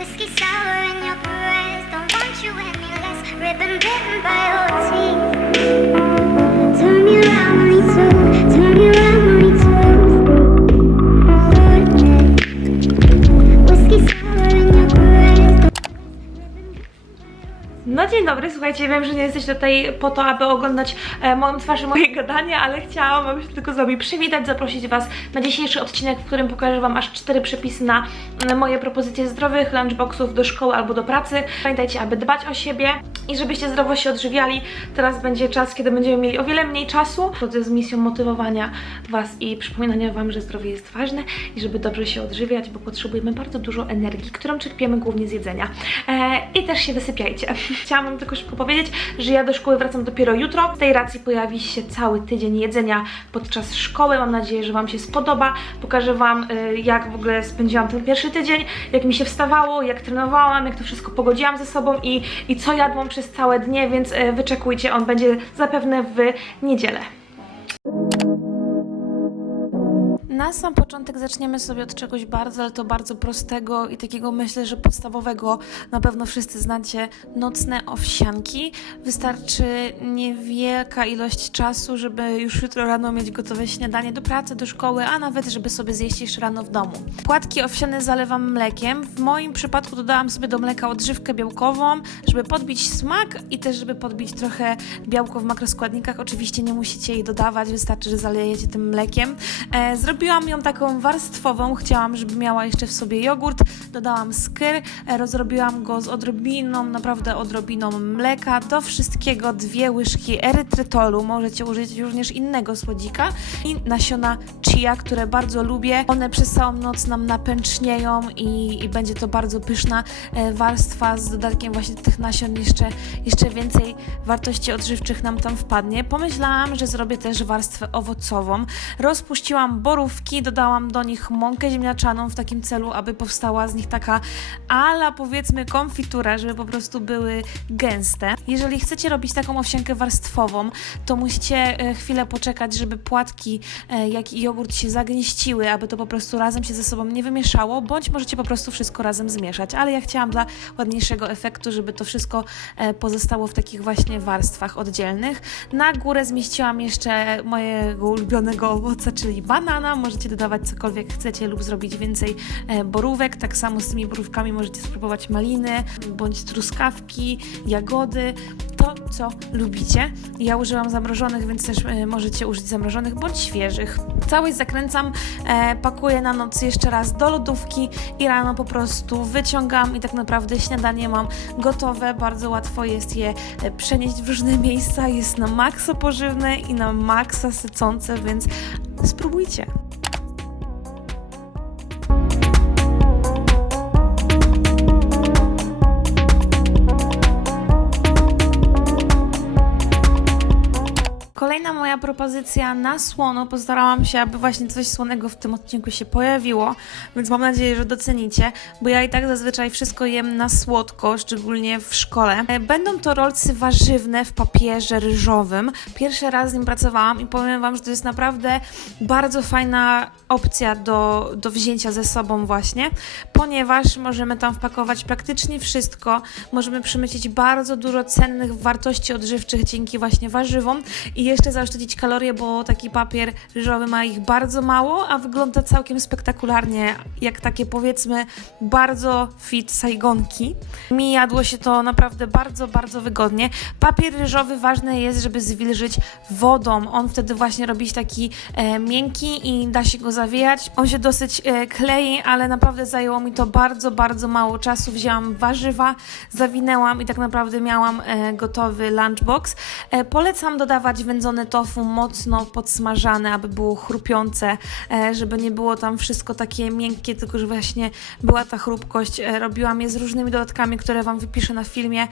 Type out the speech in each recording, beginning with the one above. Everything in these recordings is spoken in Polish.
Whiskey sour in your breath, don't want you any less. Ribbon bitten by No dzień dobry, słuchajcie, wiem, że nie jesteś tutaj po to, aby oglądać e, moją twarz i moje gadanie, ale chciałam wam się tylko z wami przywitać, zaprosić was na dzisiejszy odcinek, w którym pokażę wam aż cztery przepisy na moje propozycje zdrowych lunchboxów do szkoły albo do pracy. Pamiętajcie, aby dbać o siebie i żebyście zdrowo się odżywiali. Teraz będzie czas, kiedy będziemy mieli o wiele mniej czasu. To z misją motywowania was i przypominania wam, że zdrowie jest ważne i żeby dobrze się odżywiać, bo potrzebujemy bardzo dużo energii, którą czerpiemy głównie z jedzenia. E, I też się wysypiajcie. Chciałam wam tylko szybko powiedzieć, że ja do szkoły wracam dopiero jutro. W tej racji pojawi się cały tydzień jedzenia podczas szkoły. Mam nadzieję, że wam się spodoba. Pokażę wam, y, jak w ogóle spędziłam ten pierwszy tydzień, jak mi się wstawało, jak trenowałam, jak to wszystko pogodziłam ze sobą i, i co jadłam przez całe dnie, więc y, wyczekujcie, on będzie zapewne w niedzielę. Na sam początek zaczniemy sobie od czegoś bardzo, ale to bardzo prostego i takiego myślę, że podstawowego. Na pewno wszyscy znacie nocne owsianki. Wystarczy niewielka ilość czasu, żeby już jutro rano mieć gotowe śniadanie do pracy, do szkoły, a nawet żeby sobie zjeść jeszcze rano w domu. Płatki owsiane zalewam mlekiem. W moim przypadku dodałam sobie do mleka odżywkę białkową, żeby podbić smak i też żeby podbić trochę białko w makroskładnikach. Oczywiście nie musicie jej dodawać, wystarczy, że zalejecie tym mlekiem. E, zrobiłam ją taką warstwową, chciałam, żeby miała jeszcze w sobie jogurt. Dodałam skyr, e, rozrobiłam go z odrobiną, naprawdę odrobiną mleka. Do wszystkiego dwie łyżki erytrytolu, możecie użyć również innego słodzika i nasiona chia, które bardzo lubię. One przez całą noc nam napęcznieją i, i będzie to bardzo pyszna e, warstwa z dodatkiem właśnie tych nasion. Jeszcze, jeszcze więcej wartości odżywczych nam tam wpadnie. Pomyślałam, że zrobię też warstwę owocową. Rozpuściłam dodałam do nich mąkę ziemniaczaną w takim celu, aby powstała z nich taka ala powiedzmy konfitura, żeby po prostu były gęste. Jeżeli chcecie robić taką owsiankę warstwową, to musicie e, chwilę poczekać, żeby płatki, e, jak i jogurt się zagęściły, aby to po prostu razem się ze sobą nie wymieszało, bądź możecie po prostu wszystko razem zmieszać. Ale ja chciałam dla ładniejszego efektu, żeby to wszystko e, pozostało w takich właśnie warstwach oddzielnych. Na górę zmieściłam jeszcze mojego ulubionego owoca, czyli banana. Możecie dodawać cokolwiek chcecie lub zrobić więcej e, borówek. Tak samo z tymi borówkami możecie spróbować maliny, bądź truskawki, jagody, to co lubicie. Ja użyłam zamrożonych, więc też e, możecie użyć zamrożonych bądź świeżych. Całość zakręcam, e, pakuję na noc jeszcze raz do lodówki i rano po prostu wyciągam i tak naprawdę śniadanie mam gotowe. Bardzo łatwo jest je przenieść w różne miejsca. Jest na maksa pożywne i na maksa sycące, więc spróbujcie. Kolejna moja propozycja na słono. Postarałam się, aby właśnie coś słonego w tym odcinku się pojawiło, więc mam nadzieję, że docenicie, bo ja i tak zazwyczaj wszystko jem na słodko, szczególnie w szkole. E, Będą to rolcy warzywne w papierze ryżowym. Pierwszy raz z nim pracowałam i powiem Wam, że to jest naprawdę bardzo fajna opcja do, do wzięcia ze sobą właśnie, ponieważ możemy tam wpakować praktycznie wszystko. Możemy przemycić bardzo dużo cennych wartości odżywczych dzięki właśnie warzywom i jeszcze zaoszczędzić kalorie, bo taki papier ryżowy ma ich bardzo mało, a wygląda całkiem spektakularnie, jak takie powiedzmy bardzo fit sajgonki. Mi jadło się to naprawdę bardzo, bardzo wygodnie. Papier ryżowy ważne jest, żeby zwilżyć wodą. On wtedy właśnie robi się taki e, miękki i da się go zawijać. On się dosyć e, klei, ale naprawdę zajęło mi to bardzo, bardzo mało czasu. Wzięłam warzywa, zawinęłam i tak naprawdę miałam e, gotowy lunchbox. E, polecam dodawać wędzone tofu mocno podsmażane, aby było chrupiące, e, żeby nie było tam wszystko takie miękkie, tylko że właśnie była ta chrupkość. E, robiłam je z różnymi dodatkami, które Wam wypiszę na filmie.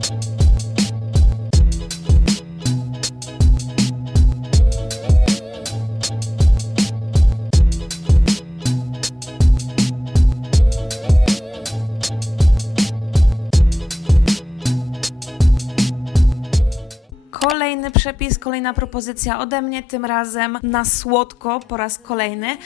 Przepis, kolejna propozycja ode mnie, tym razem na słodko po raz kolejny.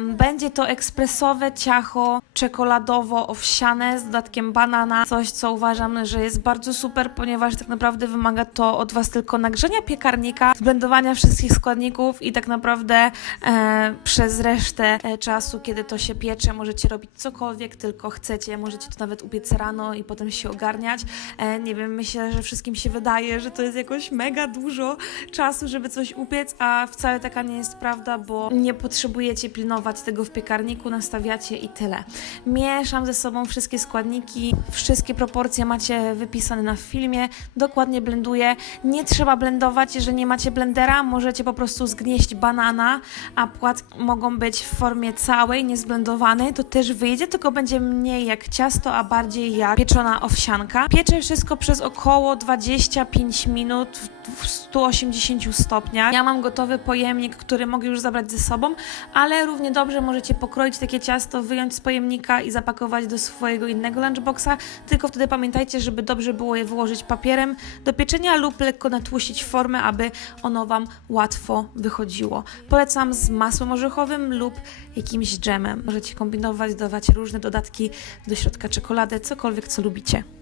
Będzie to ekspresowe ciacho czekoladowo-owsiane z dodatkiem banana. Coś, co uważam, że jest bardzo super, ponieważ tak naprawdę wymaga to od Was tylko nagrzenia piekarnika, zblendowania wszystkich składników i tak naprawdę e, przez resztę e, czasu, kiedy to się piecze, możecie robić cokolwiek tylko chcecie. Możecie to nawet upiec rano i potem się ogarniać. E, nie wiem, myślę, że wszystkim się wydaje, że to jest jakoś mega dużo czasu, żeby coś upiec, a wcale taka nie jest prawda, bo nie potrzebujecie pilnować tego w piekarniku, nastawiacie i tyle. Mieszam ze sobą wszystkie składniki, wszystkie proporcje macie wypisane na filmie, dokładnie blenduję. Nie trzeba blendować, jeżeli nie macie blendera, możecie po prostu zgnieść banana, a płatki mogą być w formie całej, niezblendowanej, to też wyjdzie, tylko będzie mniej jak ciasto, a bardziej jak pieczona owsianka. Pieczę wszystko przez około 25 minut w 180 stopniach. Ja mam gotowy pojemnik, który mogę już zabrać ze sobą, ale równie dobrze możecie pokroić takie ciasto, wyjąć z pojemnika i zapakować do swojego innego lunchboxa, tylko wtedy pamiętajcie, żeby dobrze było je wyłożyć papierem do pieczenia lub lekko natłuścić formę, aby ono Wam łatwo wychodziło. Polecam z masłem orzechowym lub jakimś dżemem. Możecie kombinować, dodawać różne dodatki do środka czekoladę, cokolwiek co lubicie.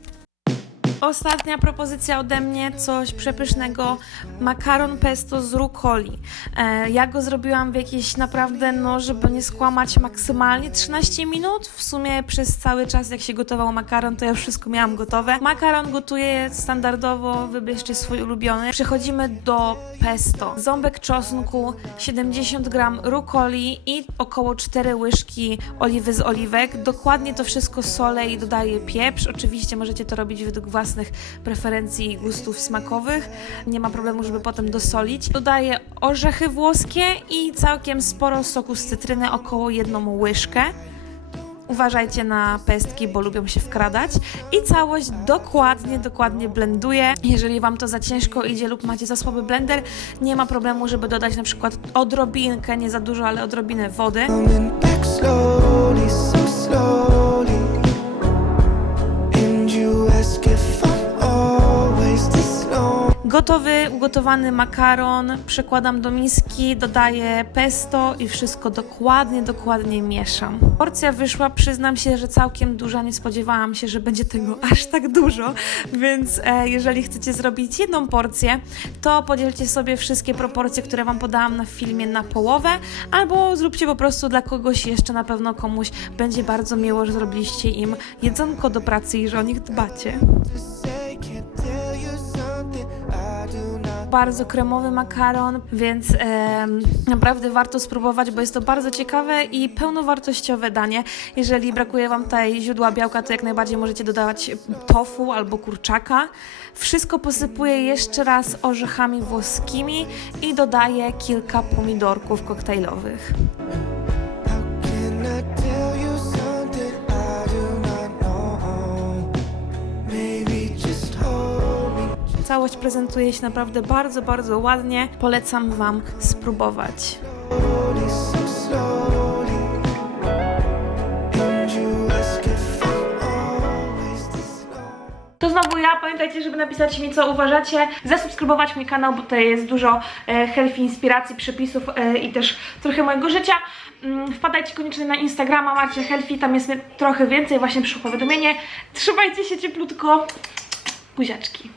Ostatnia propozycja ode mnie, coś przepysznego, makaron pesto z rukoli. E, ja go zrobiłam w jakieś naprawdę, no żeby nie skłamać, maksymalnie 13 minut. W sumie przez cały czas, jak się gotował makaron, to ja wszystko miałam gotowe. Makaron gotuję standardowo, wybierzcie swój ulubiony. Przechodzimy do pesto. Ząbek czosnku, 70 gram rukoli i około 4 łyżki oliwy z oliwek. Dokładnie to wszystko solę i dodaję pieprz. Oczywiście możecie to robić według własnych preferencji i gustów smakowych. Nie ma problemu, żeby potem dosolić. Dodaję orzechy włoskie i całkiem sporo soku z cytryny, około jedną łyżkę. Uważajcie na pestki, bo lubią się wkradać. I całość dokładnie, dokładnie blenduję. Jeżeli Wam to za ciężko idzie lub macie za słaby blender, nie ma problemu, żeby dodać na przykład odrobinkę, nie za dużo, ale odrobinę wody. Gotowy, ugotowany makaron przekładam do miski, dodaję pesto i wszystko dokładnie, dokładnie mieszam. Porcja wyszła, przyznam się, że całkiem duża, nie spodziewałam się, że będzie tego aż tak dużo, więc e, jeżeli chcecie zrobić jedną porcję, to podzielcie sobie wszystkie proporcje, które Wam podałam na filmie na połowę, albo zróbcie po prostu dla kogoś jeszcze, na pewno komuś będzie bardzo miło, że zrobiliście im jedzonko do pracy i że o nich dbacie. Bardzo kremowy makaron, więc em, naprawdę warto spróbować, bo jest to bardzo ciekawe i pełnowartościowe danie. Jeżeli brakuje Wam tutaj źródła białka, to jak najbardziej możecie dodawać tofu albo kurczaka. Wszystko posypuję jeszcze raz orzechami włoskimi i dodaję kilka pomidorków koktajlowych. Całość prezentuje się naprawdę bardzo, bardzo ładnie. Polecam Wam spróbować. To znowu ja. Pamiętajcie, żeby napisać mi, co uważacie. Zasubskrybować mój kanał, bo tutaj jest dużo e, healthy inspiracji, przepisów e, i też trochę mojego życia. Mm, wpadajcie koniecznie na Instagrama Marcie Healthy, tam jest trochę więcej, właśnie przyszło powiadomienie. Trzymajcie się cieplutko. Buziaczki.